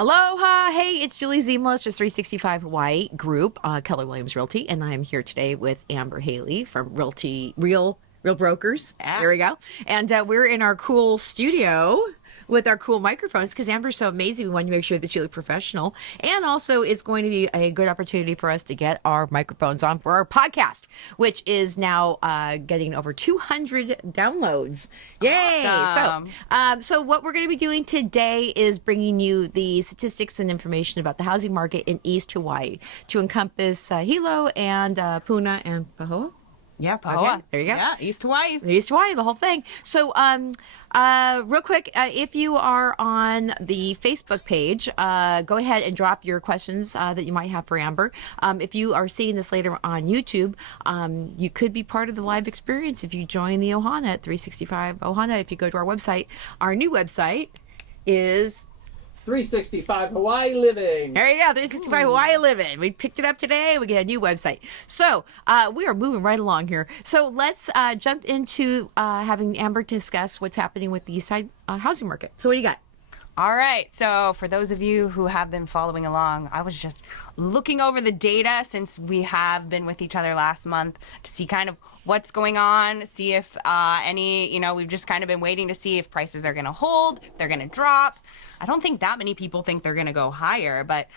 Aloha! Hey, it's Julie Ziemelis, just 365 Hawaii Group, Keller Williams Realty, and I am here today with Amber Haley from Real Brokers. Yeah. There we go. And we're in our cool studio with our cool microphones because Amber's so amazing. We want to make sure that you look professional. And also, it's going to be a good opportunity for us to get our microphones on for our podcast, which is now getting over 200 downloads. Yay! Awesome. So what we're going to be doing today is bringing you the statistics and information about the housing market in East Hawaii to encompass Hilo and Puna and Pahoa. Yeah, Pahoa. Okay, there you go. Yeah, East Hawaii. East Hawaii, the whole thing. So, real quick, if you are on the Facebook page, go ahead and drop your questions that you might have for Amber. If you are seeing this later on YouTube, you could be part of the live experience if you join the Ohana at 365 Ohana. If you go to our website, our new website is 365 Hawaii Living. there you go, 365 Hawaii Living. We picked it up today. We get a new website. So we are moving right along here. So let's jump into having Amber discuss what's happening with the East Side housing market. So what do you got? All right. So for those of you who have been following along, I was just looking over the data since we have been with each other last month to see kind of what's going on, see if we've just kind of been waiting to see if prices are going to hold, they're going to drop. I don't think that many people think they're going to go higher, but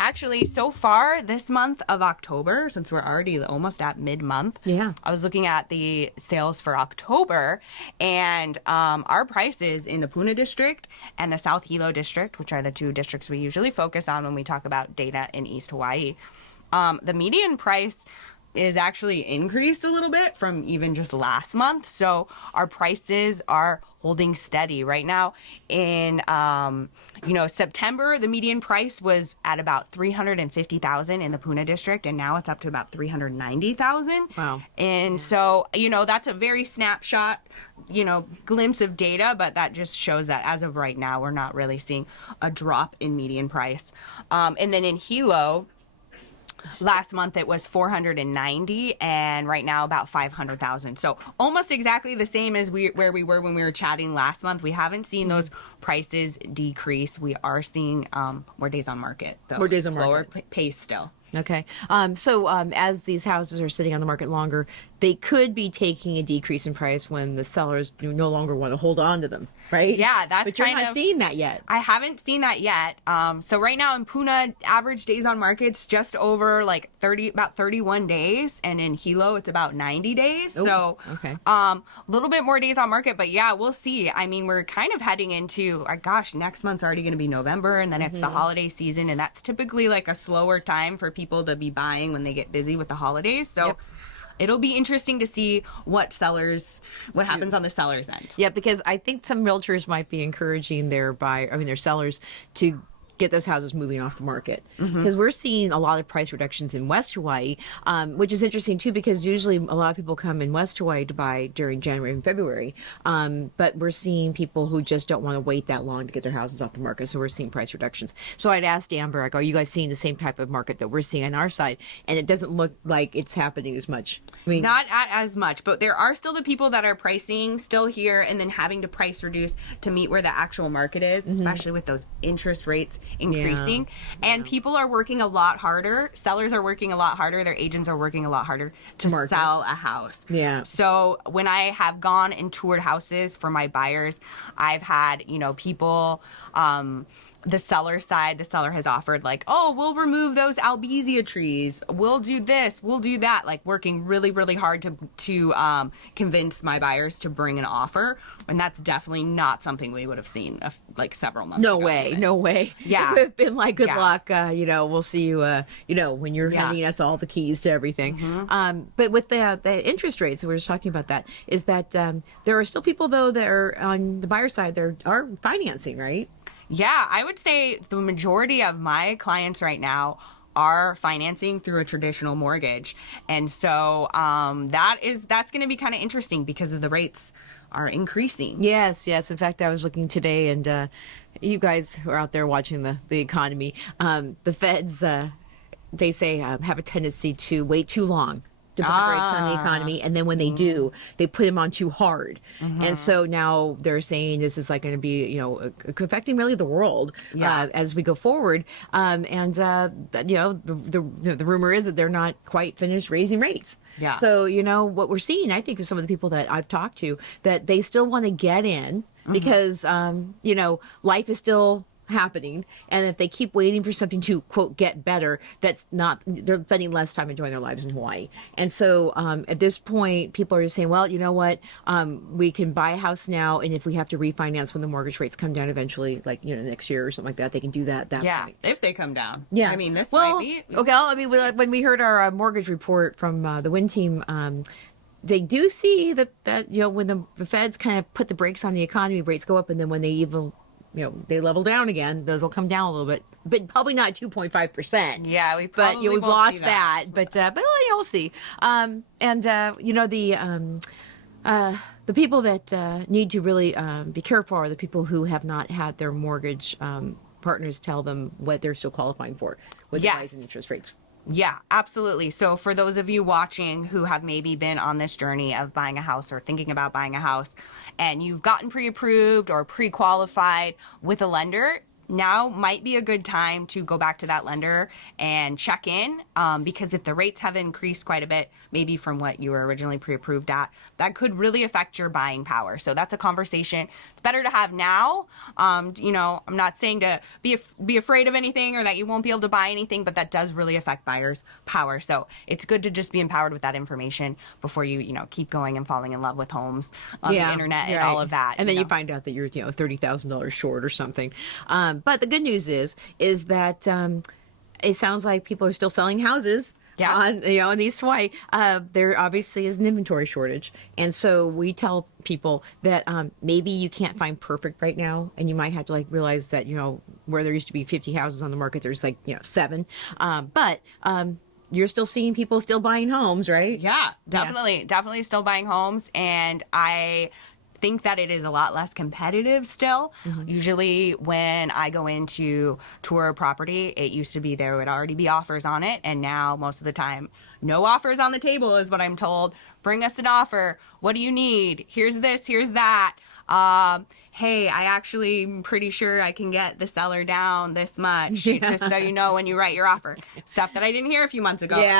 actually so far this month of October, since we're already almost at mid-month, Yeah. I was looking at the sales for October, and our prices in the Puna district and the South Hilo district, which are the two districts we usually focus on when we talk about data in East Hawaii, the median price is actually increased a little bit from even just last month. So our prices are holding steady right now. In September, the median price was at about $350,000 in the Puna district, and now it's up to about $390,000. Wow. And so that's a very snapshot glimpse of data, but that just shows that as of right now we're not really seeing a drop in median price. And then in Hilo, last month it was 490, and right now about 500,000. So almost exactly the same as where we were when we were chatting last month. We haven't seen those prices decrease. We are seeing more days on market, though. More days on slower market. pace still. Okay. So as these houses are sitting on the market longer, they could be taking a decrease in price when the sellers no longer want to hold on to them, right? Yeah, that's but you're kind not of seeing that yet. I haven't seen that yet. So right now in Puna, average days on market's just over about 31 days, and in Hilo it's about 90 days. Ooh, so okay. A little bit more days on market, but yeah, we'll see. I mean, we're kind of heading into next month's already going to be November, and then it's the holiday season, and that's typically like a slower time for people to be buying when they get busy with the holidays. So Yep. It'll be interesting to see what happens on the seller's end. Yeah, because I think some realtors might be encouraging their sellers to get those houses moving off the market, because we're seeing a lot of price reductions in West Hawaii, which is interesting too, because usually a lot of people come in West Hawaii to buy during January and February, but we're seeing people who just don't want to wait that long to get their houses off the market, so we're seeing price reductions. So I'd asked Amber, are you guys seeing the same type of market that we're seeing on our side? And it doesn't look like it's happening as much. I mean, Not as much, but there are still the people that are pricing still here and then having to price reduce to meet where the actual market is, especially with those interest rates increasing. And people are working a lot harder. Sellers are working a lot harder. Their agents are working a lot harder to market. sell a house. Yeah. So when I have gone and toured houses for my buyers, I've had, people, the seller side, the seller has offered we'll remove those albizia trees. We'll do this. We'll do that. Working really, really hard to convince my buyers to bring an offer. And that's definitely not something we would have seen several months ago. No way. Yeah. It would have been good Yeah. luck. We'll see you, when you're handing us all the keys to everything. But with the interest rates, we were just talking about that, is that there are still people, though, that are on the buyer side, that are financing, right? Yeah, I would say the majority of my clients right now are financing through a traditional mortgage. And so that's going to be kind of interesting because of the rates are increasing. Yes. In fact, I was looking today, and you guys who are out there watching the economy, the feds, they say have a tendency to wait too long to put the brakes on the economy, and then when they do, they put them on too hard. And so now they're saying this is like going to be, you know, affecting really the world as we go forward. You know, the rumor is that they're not quite finished raising rates. Yeah. So, you know, what we're seeing, I think, is some of the people that I've talked to, that they still want to get in because, you know, life is still happening, and if they keep waiting for something to quote get better, that's not, they're spending less time enjoying their lives in Hawaii. And so at this point, people are just saying, well, you know what, we can buy a house now, and if we have to refinance when the mortgage rates come down eventually, like, you know, next year or something like that, they can do that at that point. If they come down. Yeah. I mean, this well, might be. okay, I mean, when we heard our mortgage report from the Wind team, they do see that you know, when the feds kind of put the brakes on the economy, rates go up, and then when they even, you know, they level down again, those will come down a little bit, but probably not 2.5%. Yeah, we but probably you know, we've won't lost see that. but you know, we'll see. You know, the people that need to really be careful are the people who have not had their mortgage partners tell them what they're still qualifying for with the rise in interest rates. Yeah, absolutely. So for those of you watching who have maybe been on this journey of buying a house or thinking about buying a house, and you've gotten pre-approved or pre-qualified with a lender, now might be a good time to go back to that lender and check in, because if the rates have increased quite a bit, maybe from what you were originally pre-approved at, that could really affect your buying power. So that's a conversation it's better to have now. You know, I'm not saying to be afraid of anything or that you won't be able to buy anything, but that does really affect buyers' power. So it's good to just be empowered with that information before you know, keep going and falling in love with homes on the internet and all of that. And then you find out that you're, you know, $30,000 short or something. But the good news is that it sounds like people are still selling houses. You know, in East Hawaii, there obviously is an inventory shortage. And so we tell people that maybe you can't find perfect right now, and you might have to like realize that, you know, where there used to be 50 houses on the market, there's like, you know, 7. But you're still seeing people still buying homes, right? Yeah, definitely still buying homes. And I think that it is a lot less competitive still. Usually when I go into tour a property, it used to be there would already be offers on it, and now most of the time no offers on the table is what I'm told. Bring us an offer. What do you need? Here's this, here's that. Hey, I actually am pretty sure I can get the seller down this much, just so you know when you write your offer. Stuff that I didn't hear a few months ago. There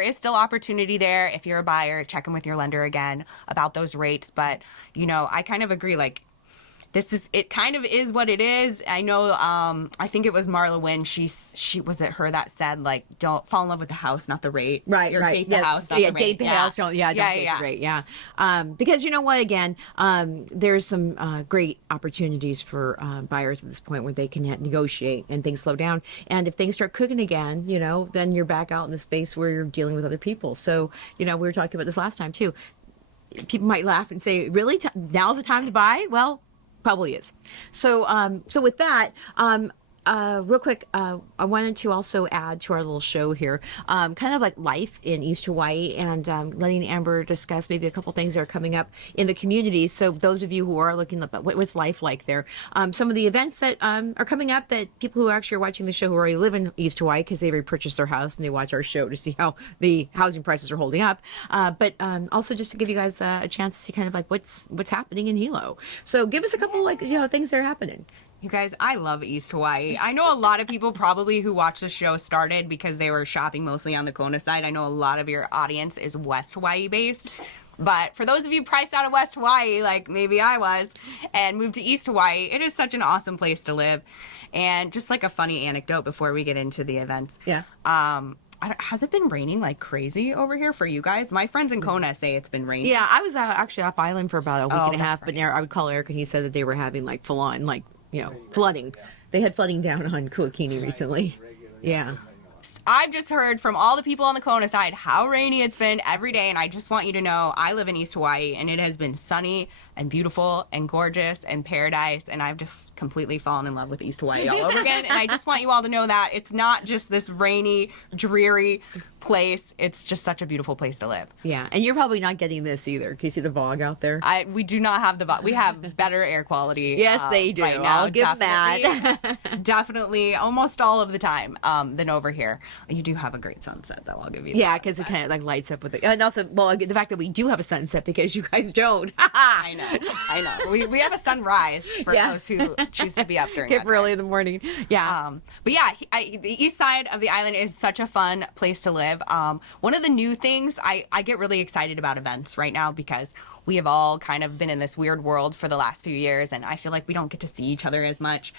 is still opportunity there. If you're a buyer, check in with your lender again about those rates. But, you know, I kind of agree, like, it kind of is what it is. I know, I think it was Marla Wynn, she was it her that said, like, don't fall in love with the house, not the rate. Right. Date the house, not the rate. Date the house. Don't date the rate. Yeah. Because you know what, again, there's some great opportunities for buyers at this point where they can negotiate and things slow down. And if things start cooking again, you know, then you're back out in the space where you're dealing with other people. So, you know, we were talking about this last time too. People might laugh and say, really? Now's the time to buy? Well, probably is. So with that, real quick, I wanted to also add to our little show here, kind of like life in East Hawaii, and letting Amber discuss maybe a couple things that are coming up in the community. So those of you who are looking at what's life like there, some of the events that are coming up that people who actually are watching the show who already live in East Hawaii because they repurchased their house and they watch our show to see how the housing prices are holding up. But also just to give you guys a chance to see kind of like what's happening in Hilo. So give us a couple like, you know, things that are happening. You guys, I love East Hawaii. I know a lot of people probably who watch the show started because they were shopping mostly on the Kona side. I know a lot of your audience is West Hawaii based. But for those of you priced out of West Hawaii, like maybe I was, and moved to East Hawaii, it is such an awesome place to live. And just like a funny anecdote before we get into the events. Yeah. Has it been raining like crazy over here for you guys? My friends in Kona say it's been raining. Yeah, I was actually off island for about a week and a half, but I would call Eric and he said that they were having like full on, like, you know, flooding. They had flooding down on Kuakini recently. Yeah. I've just heard from all the people on the Kona side how rainy it's been every day, and I just want you to know I live in East Hawaii, and it has been sunny and beautiful and gorgeous and paradise, and I've just completely fallen in love with East Hawaii all over again, and I just want you all to know that it's not just this rainy, dreary place. It's just such a beautiful place to live. Yeah, and you're probably not getting this either. Can you see the fog out there? We do not have we have better air quality. Yes, they do. Right now, I'll give them that. Definitely, almost all of the time than over here. You do have a great sunset, though. I'll give you. Yeah, because it kind of like lights up with it, and also, well, the fact that we do have a sunset because you guys don't. I know. We have a sunrise for Yeah. those who choose to be up during Get that early time. in the morning. Yeah. But yeah, the east side of the island is such a fun place to live. One of the new things, I get really excited about events right now because we have all kind of been in this weird world for the last few years, and I feel like we don't get to see each other as much.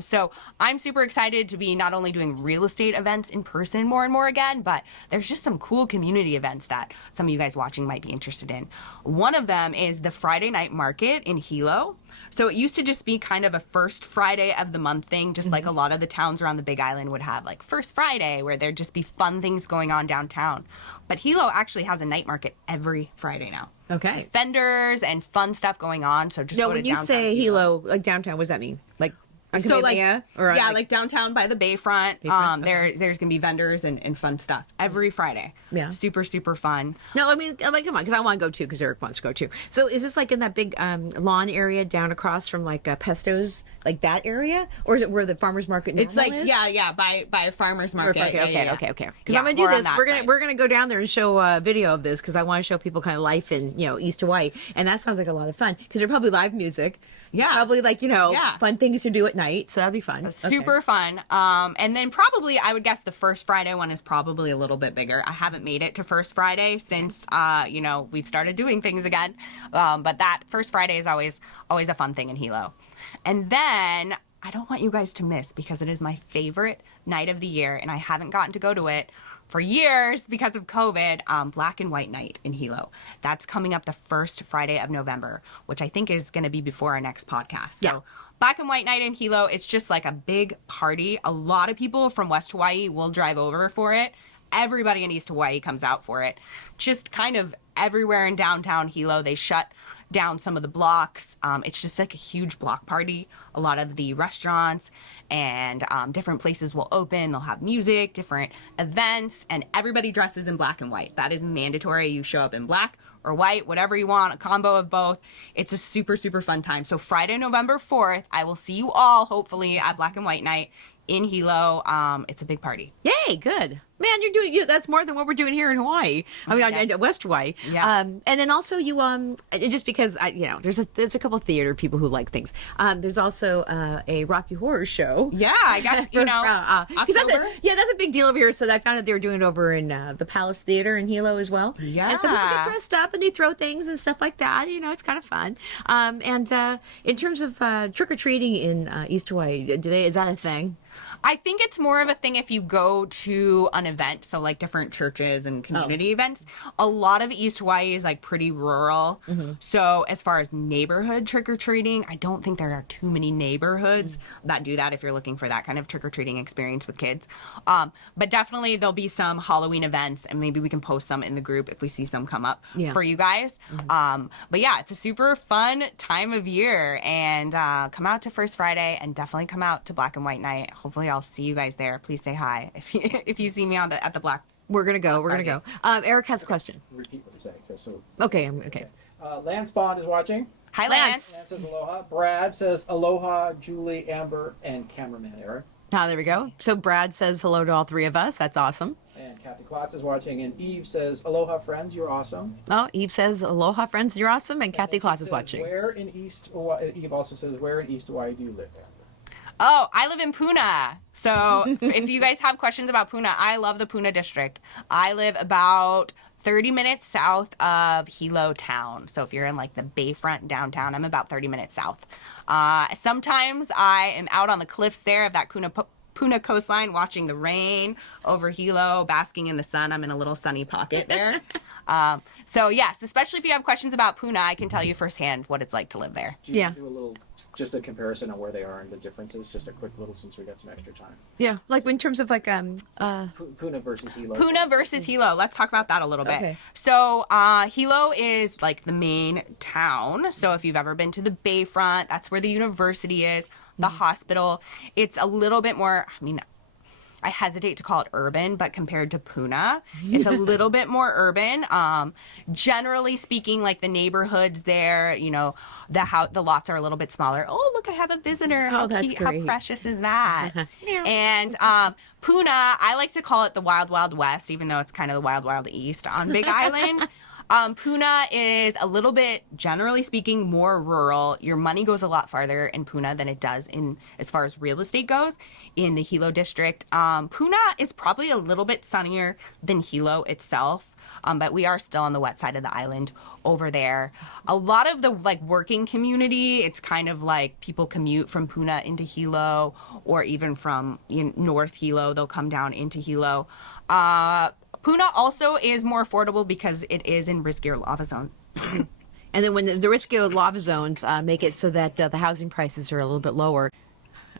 So I'm super excited to be not only doing real estate events in person more and more again, but there's just some cool community events that some of you guys watching might be interested in. One of them is the Friday night market in Hilo. So it used to just be kind of a first Friday of the month thing, just like a lot of the towns around the Big Island would have, like First Friday, where there'd just be fun things going on downtown. But Hilo actually has a night market every Friday now. Okay. With vendors and fun stuff going on. So just No, go to when you downtown say Hilo, like downtown, what does that mean? Like on so like Kamehameha? Or yeah, like downtown by the Bayfront. Bayfront, okay. There's gonna be vendors and fun stuff every Friday. Yeah. super fun. No, I mean, I'm like, come on, because I want to go too, because Eric wants to go too. So is this like in that big lawn area down across from like Pesto's, like that area? Or is it where the farmer's market It's like is? by a farmer's market. Okay. Yeah. Because Yeah, I'm gonna do more on this. that side. We're gonna go down there and show a video of this because I want to show people kind of life in East Hawaii, and that sounds like a lot of fun because there's probably live music. Yeah. Probably like Yeah. fun things to do at night. So that'd be fun. Super fun. And then probably I would guess the first Friday one is probably a little bit bigger. I haven't made it to first Friday since we've started doing things again. But that first Friday is always a fun thing in Hilo. And then I don't want you guys to miss because it is my favorite night of the year and I haven't gotten to go to it for years because of COVID, Black and White Night in Hilo. That's coming up the first Friday of November, which I think is going to be before our next podcast. So Yeah. Black and White Night in Hilo, it's just like a big party. A lot of people from West Hawaii will drive over for it. Everybody in East Hawaii comes out for it. Just kind of everywhere in downtown Hilo, they shut down some of the blocks. It's just like a huge block party. A lot of the restaurants and different places will open. They'll have music, different events, and everybody dresses in black and white. That is mandatory. You show up in black or white, whatever you want, a combo of both. It's a super fun time. So Friday, November 4th, I will see you all, hopefully, at Black and White Night in Hilo. It's a big party. Yay, good. Man, you're doing that's more than what we're doing here in Hawaii. I mean, Yeah. West Hawaii. Yeah. And then also you just because there's a couple theater people who like things. There's also a Rocky Horror Show. Yeah, I guess, 'cause October. That's a big deal over here. So I found out they were doing it over in the Palace Theater in Hilo as well. Yeah. And so people get dressed up and they throw things and stuff like that. It's kind of fun. And in terms of trick or treating in East Hawaii, is that a thing? I think it's more of a thing if you go to an event, so like different churches and community events. A lot of East Hawaii is like pretty rural. So as far as neighborhood trick-or-treating, I don't think there are too many neighborhoods that do that if you're looking for that kind of trick-or-treating experience with kids. But definitely there'll be some Halloween events, and maybe we can post some in the group if we see some come up for you guys. But yeah, it's a super fun time of year, and come out to First Friday and definitely come out to Black and White Night. Hopefully I'll see you guys there. Please say hi if you see me at the Black. We're gonna go. We're gonna go. Eric has a question. Repeat what you say. So, Okay. Lance Bond is watching. Hi, Lance. Lance. Lance says aloha. Brad says aloha. Julie, Amber, and cameraman Eric. There we go. So Brad says hello to all three of us. That's awesome. And Kathy Klotz is watching. And Eve says aloha, friends. You're awesome. Oh, Eve says aloha, friends. You're awesome. And Kathy Nikki Kloss is says, watching. Where in East Hawaii? Eve also says, where in East Hawaii do you live? Amber? Oh, I live in Puna. So if you guys have questions about Puna, I love the Puna district. I live about 30 minutes south of Hilo town. So if you're in like the Bayfront downtown, I'm about 30 minutes south. Sometimes I am out on the cliffs there of that Puna coastline watching the rain over Hilo, basking in the sun. I'm in a little sunny pocket there. So yes, especially if you have questions about Puna, I can tell you firsthand what it's like to live there. Do you Yeah. do a little, just a comparison on where they are and the differences? Just a quick little, since we got some extra time. Yeah, like in terms of like Puna versus Hilo. Puna versus Hilo. Let's talk about that a little bit. Okay. So Hilo is like the main town. So if you've ever been to the Bayfront, that's where the university is, the hospital. It's a little bit more, I hesitate to call it urban, but compared to Puna, it's a little bit more urban. Generally speaking, like the neighborhoods there, you know, the lots are a little bit smaller. Oh, look, I have a visitor. Oh, that's How great. precious is that? And Puna, I like to call it the Wild Wild West, even though it's kind of the Wild Wild East on Big Island. Puna is a little bit, generally speaking, more rural. Your money goes a lot farther in Puna than it does in, as far as real estate goes, in the Hilo district. Puna is probably a little bit sunnier than Hilo itself, but we are still on the wet side of the island over there. A lot of the like working community, it's kind of like people commute from Puna into Hilo, or even from North Hilo, they'll come down into Hilo. Puna also is more affordable because it is in riskier lava zone. And then when the riskier lava zones make it so that the housing prices are a little bit lower.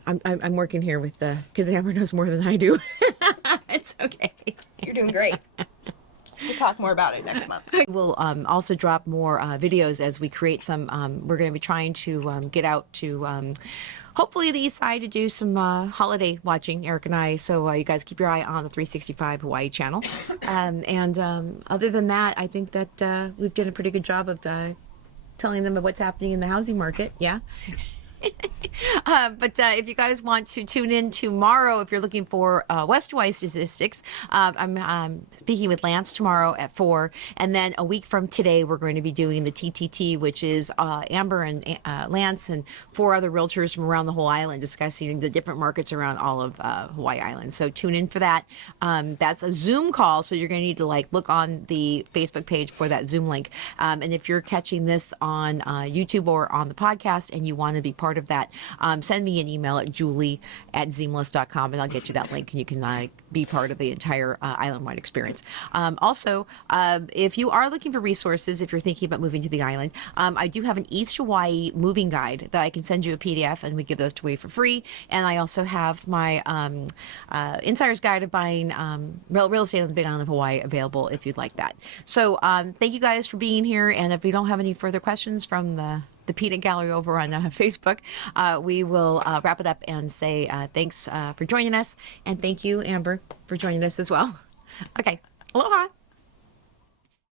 I'm working here with because Amber knows more than I do. It's okay. You're doing great. We'll talk more about it next month. We'll also drop more videos as we create some. We're going to be trying to get out to hopefully the east side to do some holiday watching, Eric and I. So you guys keep your eye on the 365 Hawaii channel. Other than that, I think that we've done a pretty good job of telling them what's happening in the housing market. Yeah. But if you guys want to tune in tomorrow, if you're looking for West Hawaii statistics, I'm speaking with Lance tomorrow at 4, and then a week from today we're going to be doing the TTT, which is Amber and Lance and 4 other realtors from around the whole island discussing the different markets around all of Hawaii Island. So tune in for that. That's a Zoom call, so you're going to need to look on the Facebook page for that Zoom link. And if you're catching this on YouTube or on the podcast and you want to be part of that, send me an email at julie@Ziemelis.com and I'll get you that link and you can be part of the entire island-wide experience. Also, if you are looking for resources, if you're thinking about moving to the island, I do have an East Hawaii moving guide that I can send you a PDF and we give those away for free. And I also have my Insider's Guide of Buying real estate on the Big Island of Hawaii available if you'd like that. So thank you guys for being here. And if we don't have any further questions from the Peanut Gallery over on Facebook, we will wrap it up and say thanks for joining us. And thank you, Amber, for joining us as well. Okay. Aloha.